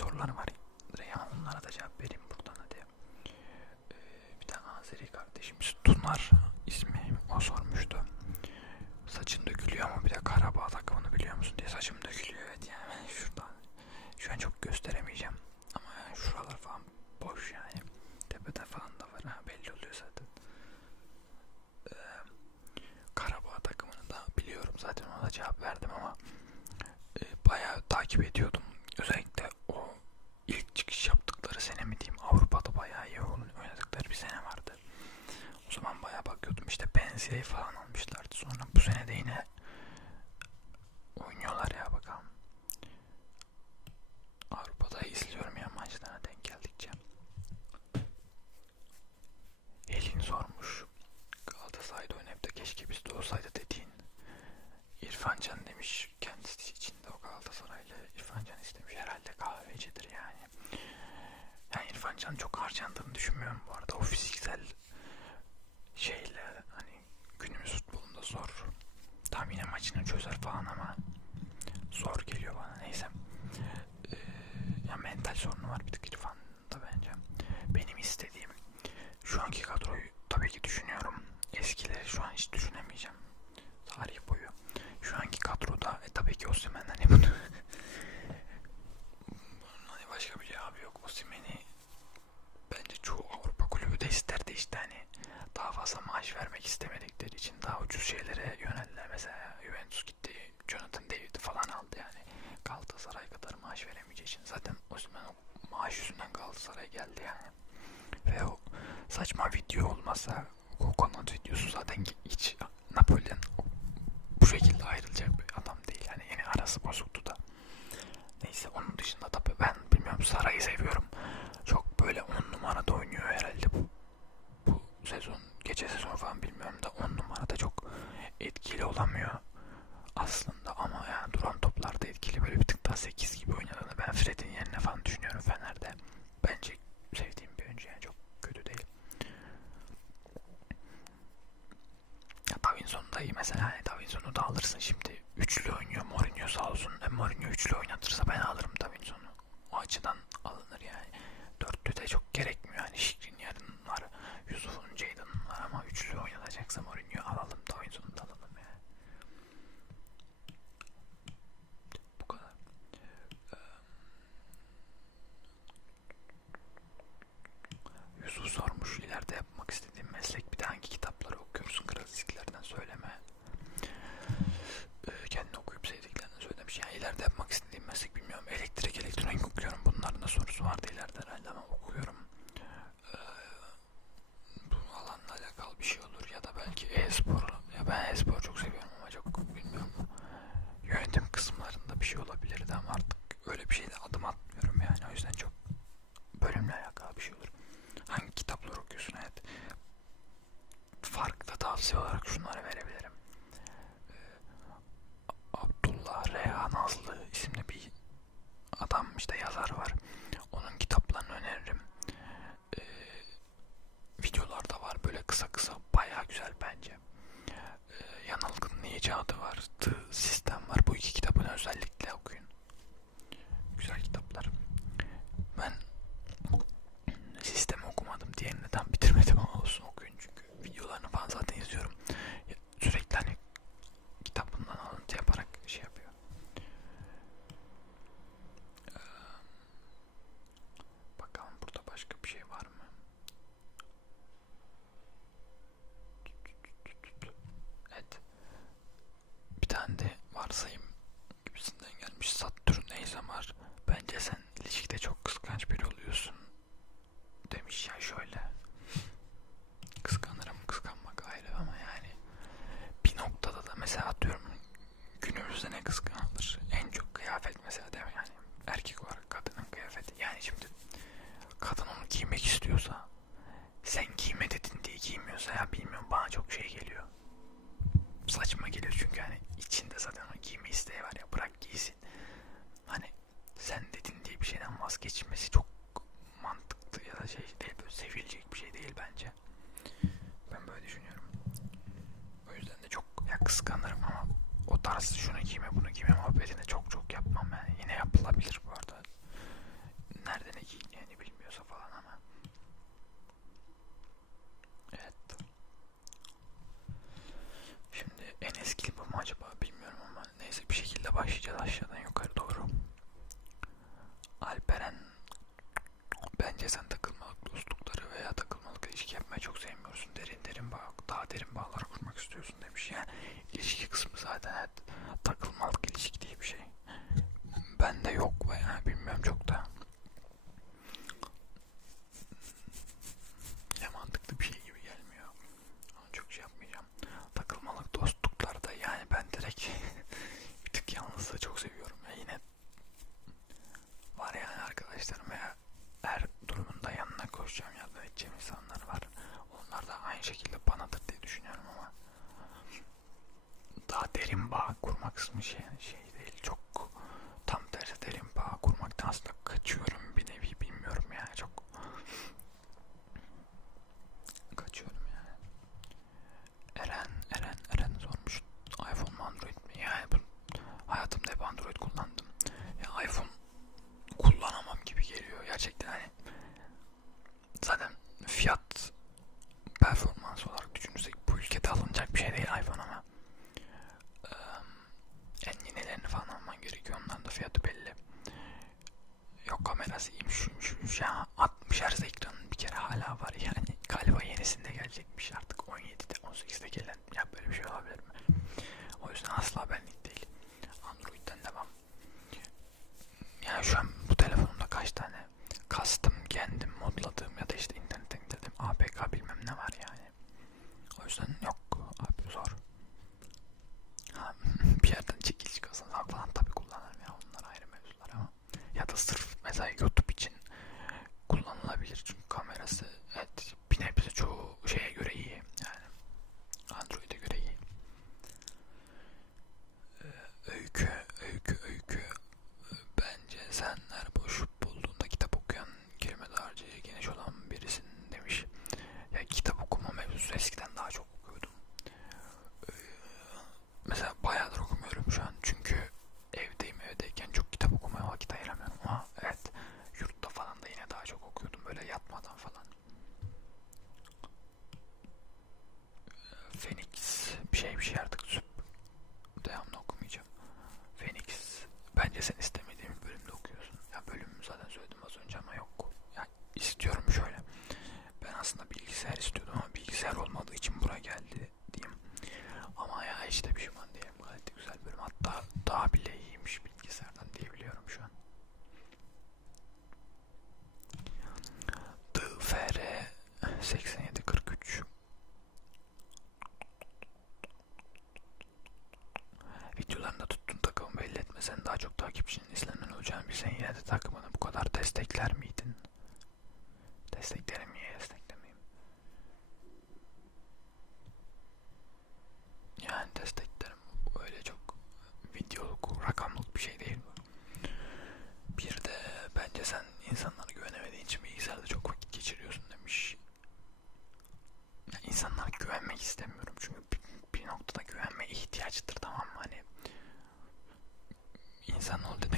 sorular var. Reyhan onlara da cevap vereyim buradan hadi. Ee, bir tane Azeri kardeşimiz Tunar ismi o sormuştu. Saçın dökülüyor ama bir de Karabağ takımını biliyor musun diye saçım dökülüyor evet yani şurada. Şu an çok gösteremeyeceğim ama yani şuralar falan boş yani. Tepede falan da var ha belli oluyor zaten. Ee, Karabağ takımını da biliyorum zaten ona da cevap verdim ama e, bayağı takip ediyordum Brezilya'yı falan almışlardı. Sonra bu sene de yine usar ahí se vio olarak şunları geçmesi çok mantıklı ya da şey değil böyle sevilecek bir şey değil bence. Ben böyle düşünüyorum. O yüzden de çok ya kıskanırım ama o tarz şunu giyme bunu giyme muhabbetini çok çok yapmam yani. Yine yapılabilir bu arada. Nerede ne giyineceğini bilmiyorsa falan ama. Evet. Şimdi en eski bu mu acaba bilmiyorum ama neyse bir şekilde başlayacağız aşağıda. Şimdi İslam'ın olacağını bilsen yine de takımını bu kadar destekler miydin? Desteklerim niye desteklemeyeyim? Yani desteklerim öyle çok videoluk, rakamlık bir şey değil bu. Bir de bence sen insanlara güvenemediğin için bilgisayarda çok vakit geçiriyorsun demiş. Yani insanlara güvenmek istemiyorum çünkü bir, bir noktada güvenme ihtiyaçtır tamam mı? anul de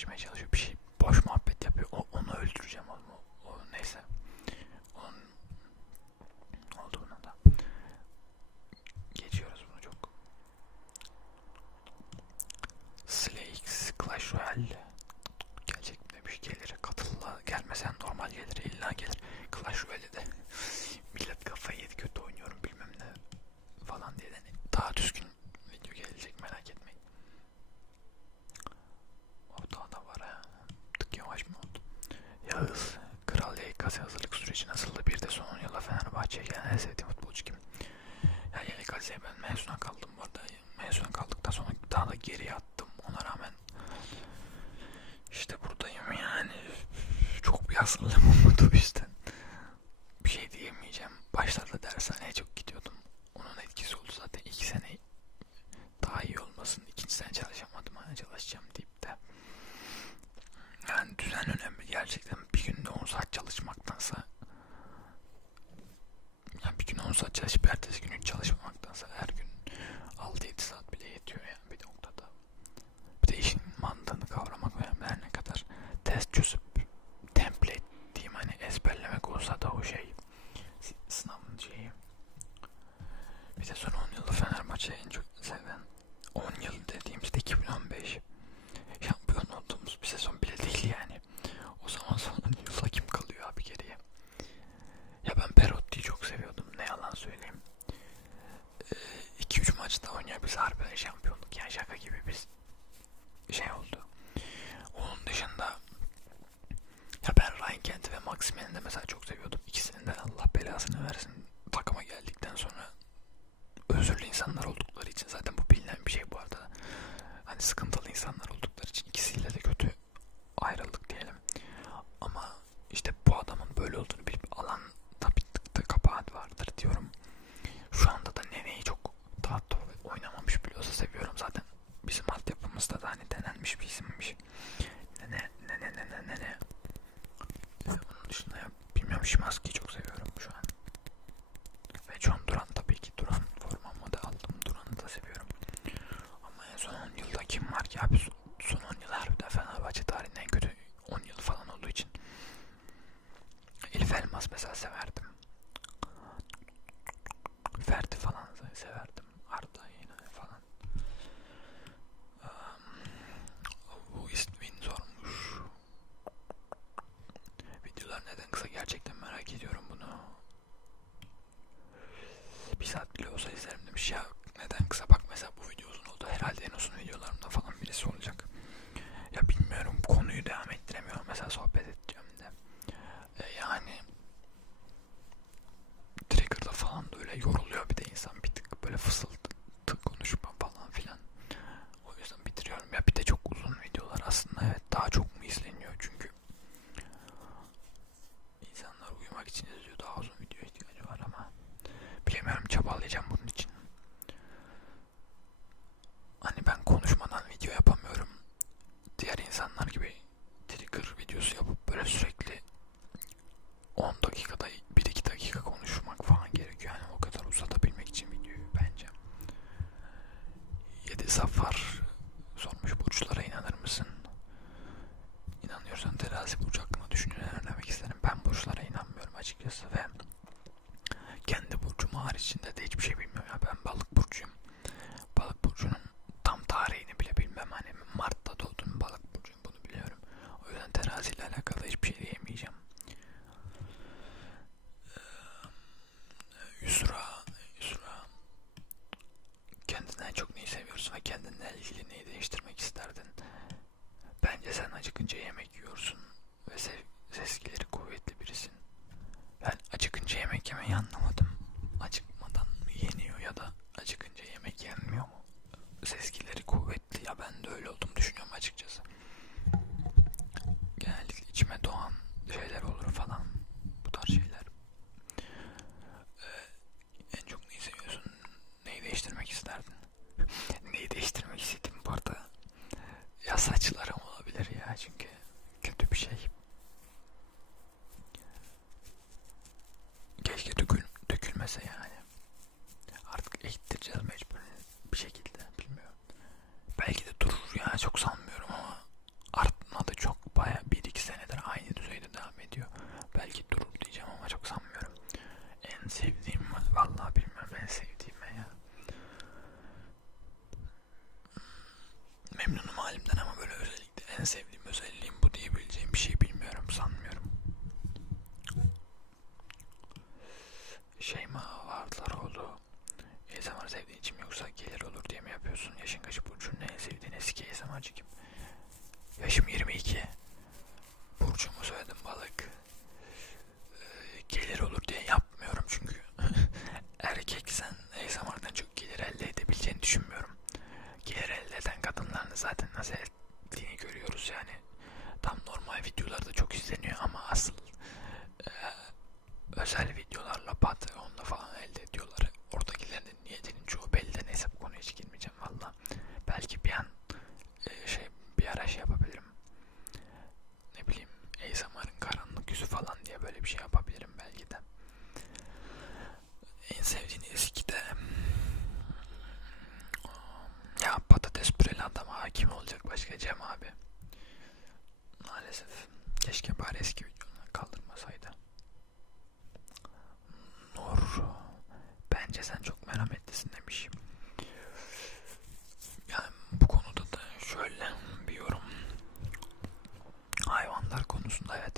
çalışmaya çalışıyorum. yağız kral yayık kasası Takıma geldikten sonra özürlü insanlar oldukları için zaten bu bilinen bir şey bu arada. Hani sıkıntılı insanlar oldukları için ikisiyle de kötü ayrıldık diyelim. Ama işte bu adamın böyle olduğunu bilip alan tabii tıkta kabahat vardır diyorum. Şu anda da Nene'yi çok daha oynamamış biliyorsa seviyorum zaten. Bizim altyapımızda da hani denenmiş bir isimmiş. Nene, nene, nene, nene. Ee, onun dışında ya, bilmiyorum Şimaski'yi çok seviyorum. haricinde de hiçbir şey bilmiyorum ya. Ben balık burcuyum. Balık burcunun tam tarihini bile bilmem. Hani Mart'ta doğdum balık burcuyum bunu biliyorum. O yüzden teraziyle alakalı hiçbir şey diyemeyeceğim. Ee, Yusra, Yusra. Kendinden çok neyi seviyorsun ve kendinle ilgili neyi değiştirmek isterdin? Bence sen acıkınca yemek memnunum halimden ama böyle özellikle en sevdiğim özelliğim bu diyebileceğim bir şey bilmiyorum sanmıyorum. Şeyma Vardılaroğlu ASMR sevdiğin için mi yoksa gelir olur diye mi yapıyorsun? Yaşın kaç Burcu ne sevdiğin eski ASMR'cı kim? Yaşım 22. musun? Evet.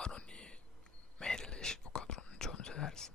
Baroni, Merileş o kadronun çoğunu seversin.